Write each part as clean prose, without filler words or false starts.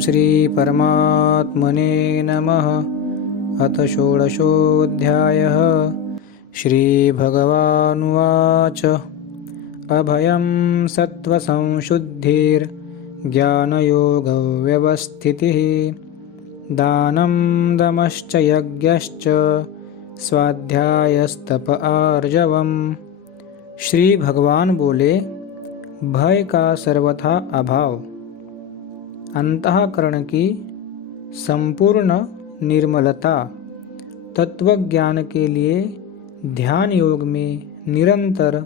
श्रीपरमात्मने नमः। अथ षोडशोऽध्यायः। श्रीभगवानुवाच अभयं सत्त्वसंशुद्धिर्ज्ञानयोगव्यवस्थितिः दानं दमश्च यज्ञश्च स्वाध्यायस्तप आर्जवम्। श्री भगवान बोले, भय का सर्वथा अभाव, अंतःकरण की संपूर्ण निर्मलता, तत्वज्ञान के लिए ध्यान योग में निरंतर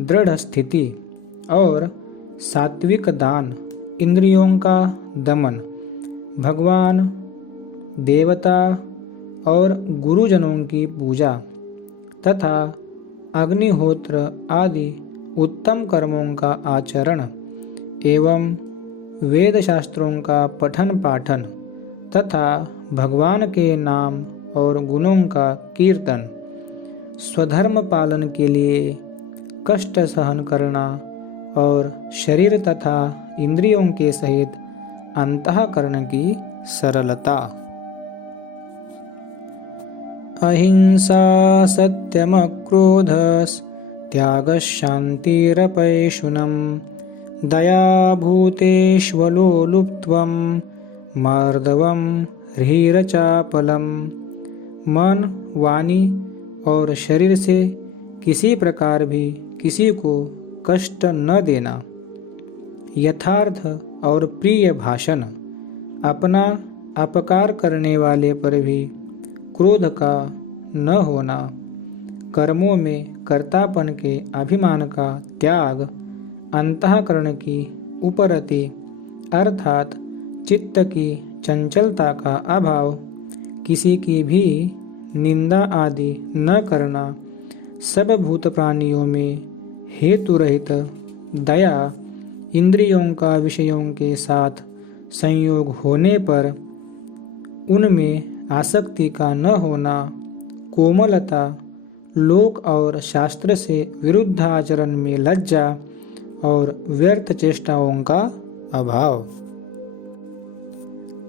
दृढ़ स्थिति और सात्विक दान, इंद्रियों का दमन, भगवान, देवता और गुरुजनों की पूजा तथा अग्निहोत्र आदि उत्तम कर्मों का आचरण एवं वेद शास्त्रों का पठन पाठन तथा भगवान के नाम और गुणों का कीर्तन, स्वधर्म पालन के लिए कष्ट सहन करना और शरीर तथा इंद्रियों के सहित अंतःकरण की सरलता। अहिंसा सत्यमक्रोधस् त्यागशान्तिरपैशुनं दयाभूतेष्वलोलुप्त्वं मार्दवं ह्रीरचापलं। मन, वाणी और शरीर से किसी प्रकार भी किसी को कष्ट न देना, यथार्थ और प्रिय भाषण, अपना अपकार करने वाले पर भी क्रोध का न होना, कर्मों में कर्तापन के अभिमान का त्याग, अंतःकरण की उपरति अर्थात चित्त की चंचलता का अभाव, किसी की भी निंदा आदि न करना, सब भूत प्राणियों में हेतु रहित दया, इंद्रियों का विषयों के साथ संयोग होने पर उनमें आसक्ति का न होना, कोमलता, लोक और शास्त्र से विरुद्ध आचरण में लज्जा और व्यर्थ चेष्टाओं का अभाव।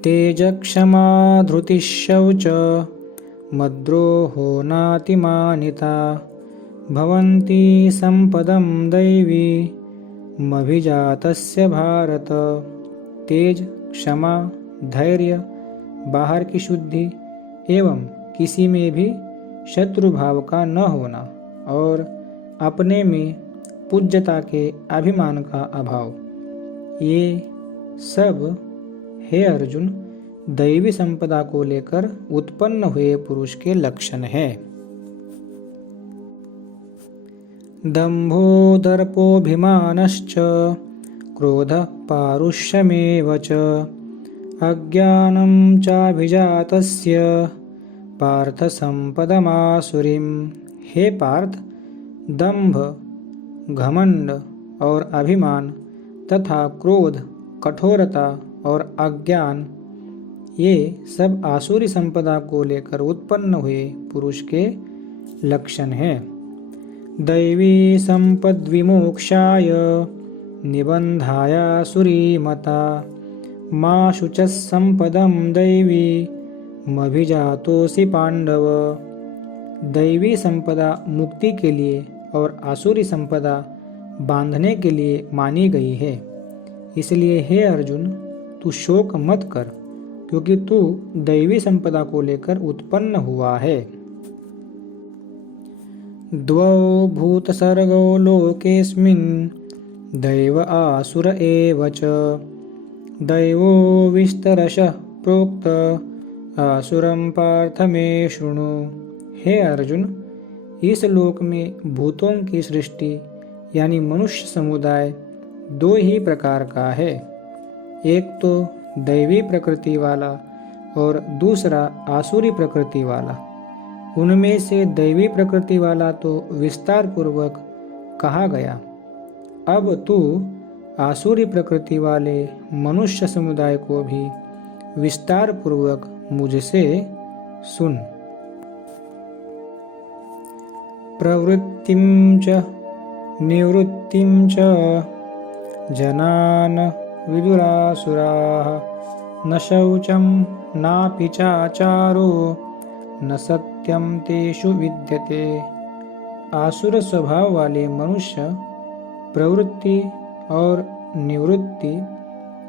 तेज क्षमा धृति शौच मद्रोहो नातिमानिता भवन्ति संपदं दैवी मभिजातस्य भारत। तेज, क्षमा, धैर्य, बाहर की शुद्धि एवं किसी में भी शत्रु भाव का न होना और अपने में पूज्यता के अभिमान का अभाव, ये सब हे अर्जुन दैवी संपदा को लेकर उत्पन्न हुए पुरुष के लक्षण हैं। दंभो दर्पोऽभिमानश्च क्रोधः पारुष्यमेव च अज्ञानं चाभिजातस्य पार्थ संपदमासुरीं। हे पार्थ, दंभ, घमंड और अभिमान तथा क्रोध, कठोरता और अज्ञान, ये सब आसुरी संपदा को लेकर उत्पन्न हुए पुरुष के लक्षण हैं। दैवी संपद विमोक्षाय निबंधाय आसुरीमता मा शुचः संपदं दैवी मभिजातोऽसि पांडव। दैवी संपदा मुक्ति के लिए और आसुरी संपदा बांधने के लिए मानी गई है। इसलिए हे अर्जुन, तू शोक मत कर, क्योंकि तू दैवी संपदा को लेकर उत्पन्न हुआ है। द्वौ भूतसर्गौ लोकेऽस्मिन् दैव आसुर एव च दैवो विस्तरशः प्रोक्त आसुरं पार्थ मे शृणु। हे अर्जुन, इस लोक में भूतों की सृष्टि यानी मनुष्य समुदाय दो ही प्रकार का है, एक तो दैवी प्रकृति वाला और दूसरा आसुरी प्रकृति वाला। उनमें से दैवी प्रकृति वाला तो विस्तार पूर्वक कहा गया। अब तू आसुरी प्रकृति वाले मनुष्य समुदाय को भी विस्तार पूर्वक मुझसे सुन। प्रवृत्तिं च निवृत्तिं च जनान् विदुरासुराः न शौचं नापि चाचारो न सत्यम तेषु विद्यते। आसुर स्वभाव वाले मनुष्य प्रवृत्ति और निवृत्ति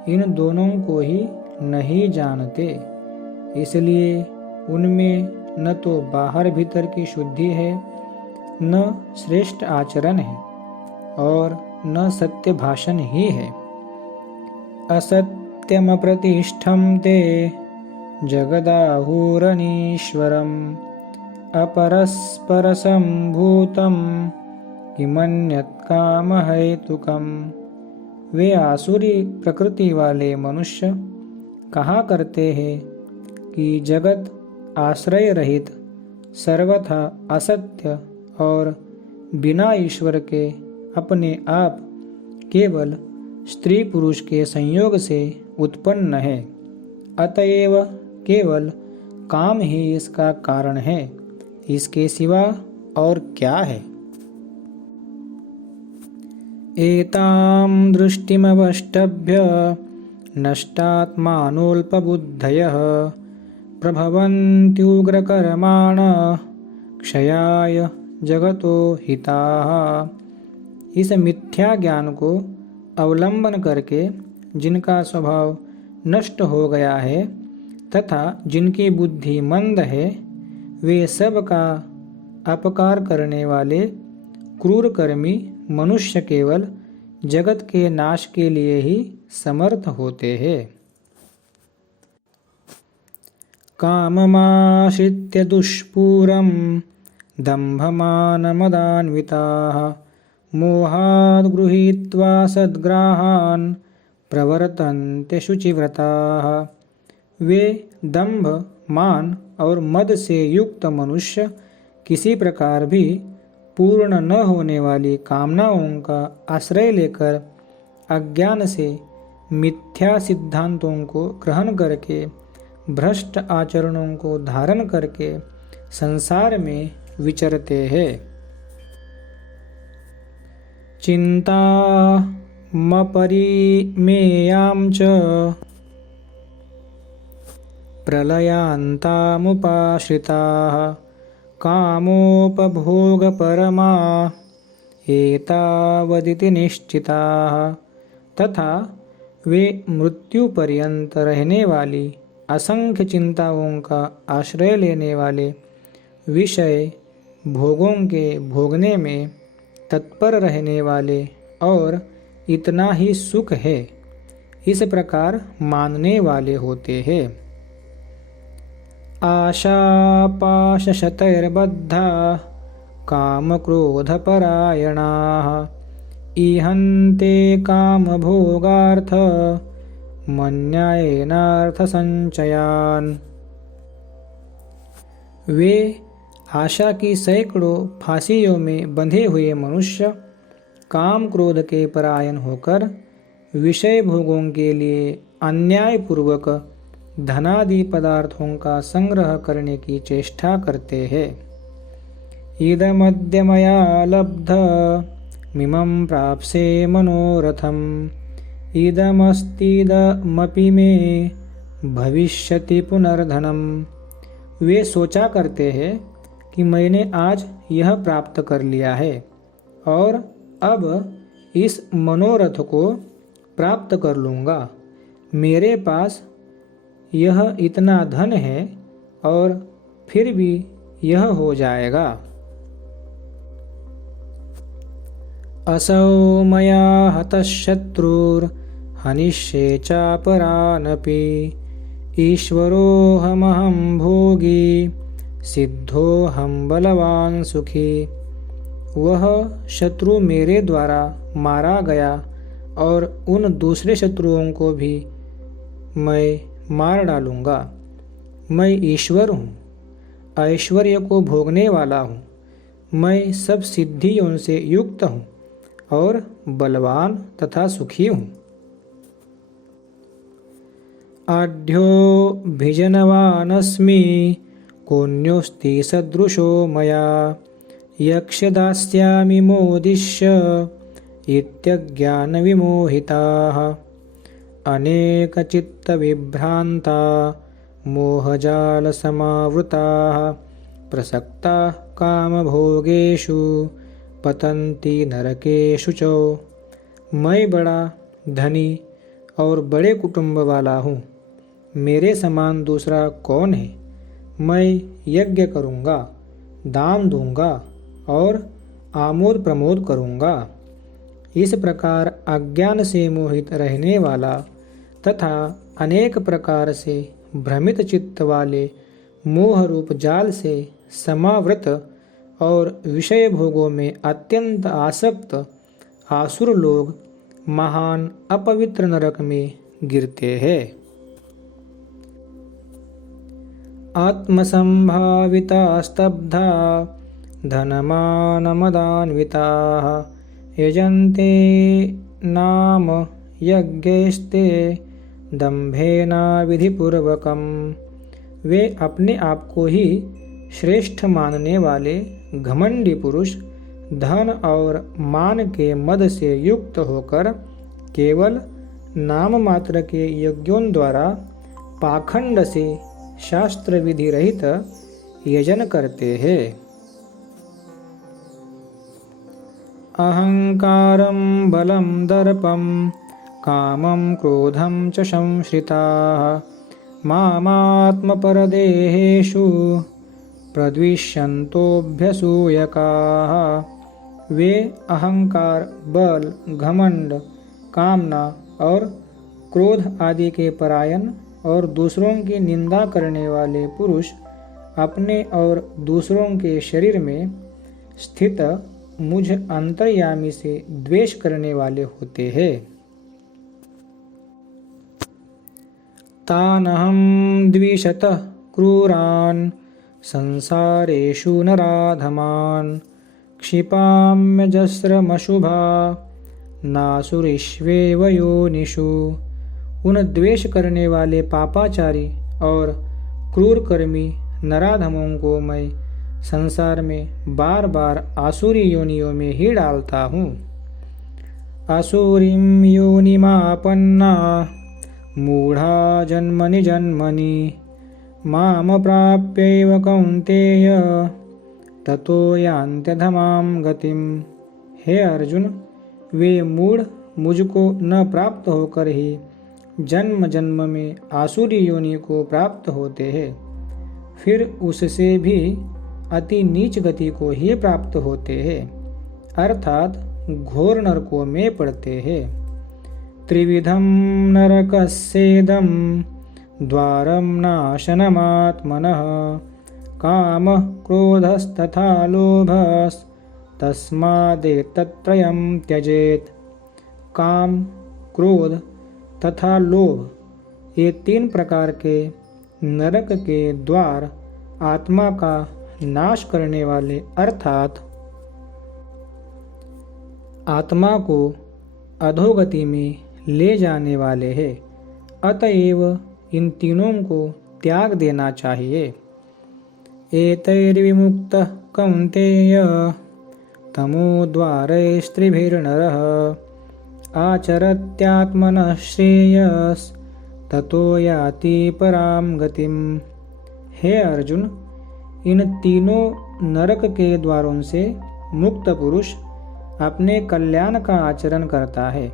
इन दोनों को ही नहीं जानते, इसलिए उनमें न तो बाहर भीतर की शुद्धि है, न श्रेष्ठ आचरण है और न सत्य भाषण ही है। असत्यमप्रतिष्ठं ते जगदाहुरनीश्वरम् अपरस्परसम्भूतं किमन्यत् कामहेतुकम्। वे आसुरी प्रकृति वाले मनुष्य कहा करते हैं कि जगत आश्रय रहित, सर्वथा असत्य और बिना ईश्वर के अपने आप केवल स्त्री पुरुष के संयोग से उत्पन्न है, अतएव केवल काम ही इसका कारण है, इसके सिवा और क्या है। एतां दृष्टिमवष्टभ्य नष्टात्मानोऽल्पबुद्धयः प्रभवन्त्युग्रकर्माण क्षयाय जगतो हिताः। इस मिथ्या ज्ञान को अवलंबन करके जिनका स्वभाव नष्ट हो गया है तथा जिनकी बुद्धि मंद है, वे सब का अपकार करने वाले क्रूर कर्मी मनुष्य केवल जगत के नाश के लिए ही समर्थ होते हैं। काममाश्रित्य दुष्पूरं दम्भमानमदान्विताः मोहाद् गृहीत्वा सद्ग्राहान् प्रवर्तन्ते शुचिव्रताः। वे दंभ, मान और मद से युक्त मनुष्य किसी प्रकार भी पूर्ण न होने वाली कामनाओं का आश्रय लेकर अज्ञान से मिथ्या सिद्धांतों को ग्रहण करके भ्रष्ट आचरणों को धारण करके संसार में विचरते हैं। चिंतामपरिमेयां च प्रलयान्तामुपाश्रिताः कामोपभोगपरमा एतावदिति निश्चिताः। तथा वे मृत्यु पर्यंत रहने वाली असंख्य चिंताओं का आश्रय लेने वाले विषय भोगों के भोगने में तत्पर रहने वाले और इतना ही सुख है, इस प्रकार मानने वाले होते हैं। आशापाशशतैर्बद्धा कामक्रोधपरायणाः ईहन्ते कामभोगार्थ मन्यायेनार्थसंचयान्। वे आशा की सैकड़ों फांसियों में बंधे हुए मनुष्य काम क्रोध के परायण होकर विषय भोगों के लिए अन्यायपूर्वक धनादि पदार्थों का संग्रह करने की चेष्टा करते हैं। इदमद्य मया लब्धमिमं प्राप्स्ये मनोरथम् इदमस्तीदमपि मे भविष्यति पुनर्धनम्। वे सोचा करते हैं कि मैंने आज यह प्राप्त कर लिया है और अब इस मनोरथ को प्राप्त कर लूँगा। मेरे पास यह इतना धन है और फिर भी यह हो जाएगा। असौ मया हतः शत्रुर्हनिष्ये चापरानपि ईश्वरोऽहमहं भोगी सिद्धोऽहं बलवान सुखी। वह शत्रु मेरे द्वारा मारा गया और उन दूसरे शत्रुओं को भी मैं मार डालूंगा। मैं ईश्वर हूँ, ऐश्वर्य को भोगने वाला हूँ, मैं सब सिद्धियों से युक्त हूँ और बलवान तथा सुखी हूँ। आढ्योऽभिजनवानस्मि कोऽन्योऽस्ति सदृशो मया यक्ष्यदास्यामि मोदिष्य इत्यज्ञानविमोहिताः अनेकचित्तविभ्रान्ता मोहजालसमावृताः प्रसक्ताः कामभोगेषु पतन्ति नरकेषु च। मैं बड़ा धनी और बड़े कुटुंब वाला हूँ। मेरे समान दूसरा कौन है? मैं यज्ञ करूँगा, दान दूंगा और आमोद प्रमोद करूँगा। इस प्रकार अज्ञान से मोहित रहने वाला तथा अनेक प्रकार से भ्रमित चित्त वाले मोह रूप जाल से समावृत और विषय भोगों में अत्यंत आसक्त आसुर लोग महान अपवित्र नरक में गिरते हैं। आत्मसंभाविता स्तब्धा धनमानमदान्विताः यजन्ते नाम यज्ञैस्ते दम्भेना विधिपूर्वकम्। वे अपने आप को ही श्रेष्ठ मानने वाले घमंडी पुरुष धन और मान के मद से युक्त होकर केवल नाम मात्र के यज्ञों द्वारा पाखंड से शास्त्र विधि रहित यजन करते हैं। अहंकारं बलं दर्पं कामं क्रोधं च संश्रिताः मामात्मपरदेहेषु प्रद्विषन्तोऽभ्यसूयकाः। वे अहंकार, बल, घमंड, कामना और क्रोध आदि के परायण और दूसरों की निंदा करने वाले पुरुष अपने और दूसरों के शरीर में स्थित मुझ अंतर्यामी से द्वेष करने वाले होते हैं। तानहं द्विषतः क्रूरान् संसारेषु नराधमान् क्षिपाम्यजस्रमशुभा नासुरीष्वेव योनिषु। उन द्वेष करने वाले पापाचारी और क्रूर कर्मी नराधमों को मैं संसार में बार बार आसुरी योनियों में ही डालता हूँ। आसुरीं योनिमापन्ना मूढ़ा जन्मनि जन्मनि मामप्राप्यैव कौन्तेय ततो यान्त्यधमां गतिम्। हे अर्जुन, वे मूढ़ मुझको न प्राप्त होकर ही जन्म जन्म में आसुरी योनि को प्राप्त होते हैं, फिर उससे भी अति नीच गति को ही प्राप्त होते हैं, अर्थात घोर नरकों में पड़ते हैं। त्रिविधं नरकस्येदं द्वारं नाशनमात्मनः काम क्रोधस्तथा लोभस्तस्मादेतत्त्रयं त्यजेत्। काम, क्रोध तथा लोभ, ये तीन प्रकार के नरक के द्वार आत्मा का नाश करने वाले अर्थात आत्मा को अधोगति में ले जाने वाले हैं। अतएव इन तीनों को त्याग देना चाहिए। एतैर्विमुक्तः कौन्तेय तमोद्वारैस्त्रिभिर्नरः आचरत्यात्मनः श्रेयस्ततो याति परां गतिम्। हे अर्जुन, इन तीनों नरक के द्वारों से मुक्त पुरुष अपने कल्याण का आचरण करता है,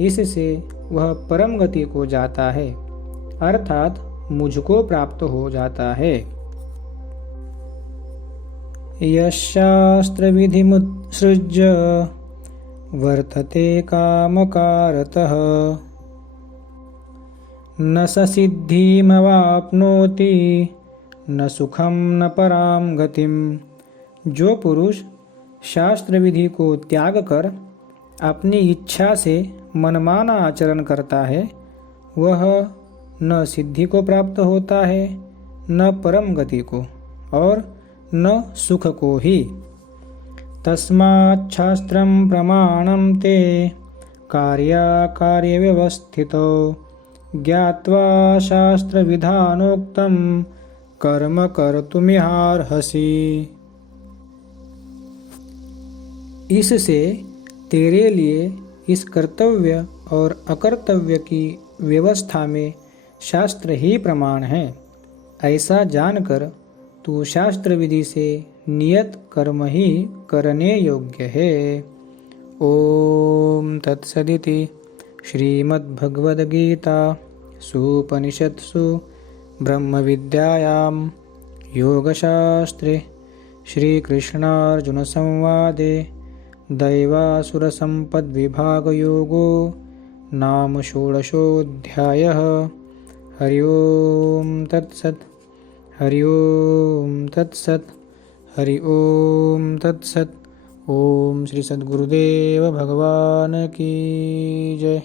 इससे वह परम गति को जाता है, अर्थात मुझको प्राप्त हो जाता है। यशास्त्रविधिमुत्सृज्य वर्तते कामकारतः न स सिद्धिमवाप्नोति न सुखम न पराम गतिम। जो पुरुष शास्त्र विधि को त्याग कर अपनी इच्छा से मनमाना आचरण करता है, वह न सिद्धि को प्राप्त होता है, न परम गति को और न सुख को ही। तस्मात् शास्त्रं प्रमाणं ते कार्याकार्य व्यवस्थितो ज्ञात्वा शास्त्र विधानोक्तं कर्म कर्तुमिहार्हसि। इससे तेरे लिए इस कर्तव्य और अकर्तव्य की व्यवस्था में शास्त्र ही प्रमाण है। ऐसा जानकर तू शास्त्र विधि से नियत कर्म ही करने योग्य है। ओम तत्सदिति श्रीमद्भगवद्गीता सुपनिषत्सु ब्रह्मविद्यायां योगशास्त्रे श्रीकृष्णार्जुनसंवादे दैवासुरसम्पद्विभागयोगो नाम षोडशोऽध्यायः। हरि ओम तत्सत्। हरि ओम तत्सत्। हरि ओम तत्सत्। ओम श्री सद्गुरुदेव भगवान की जय।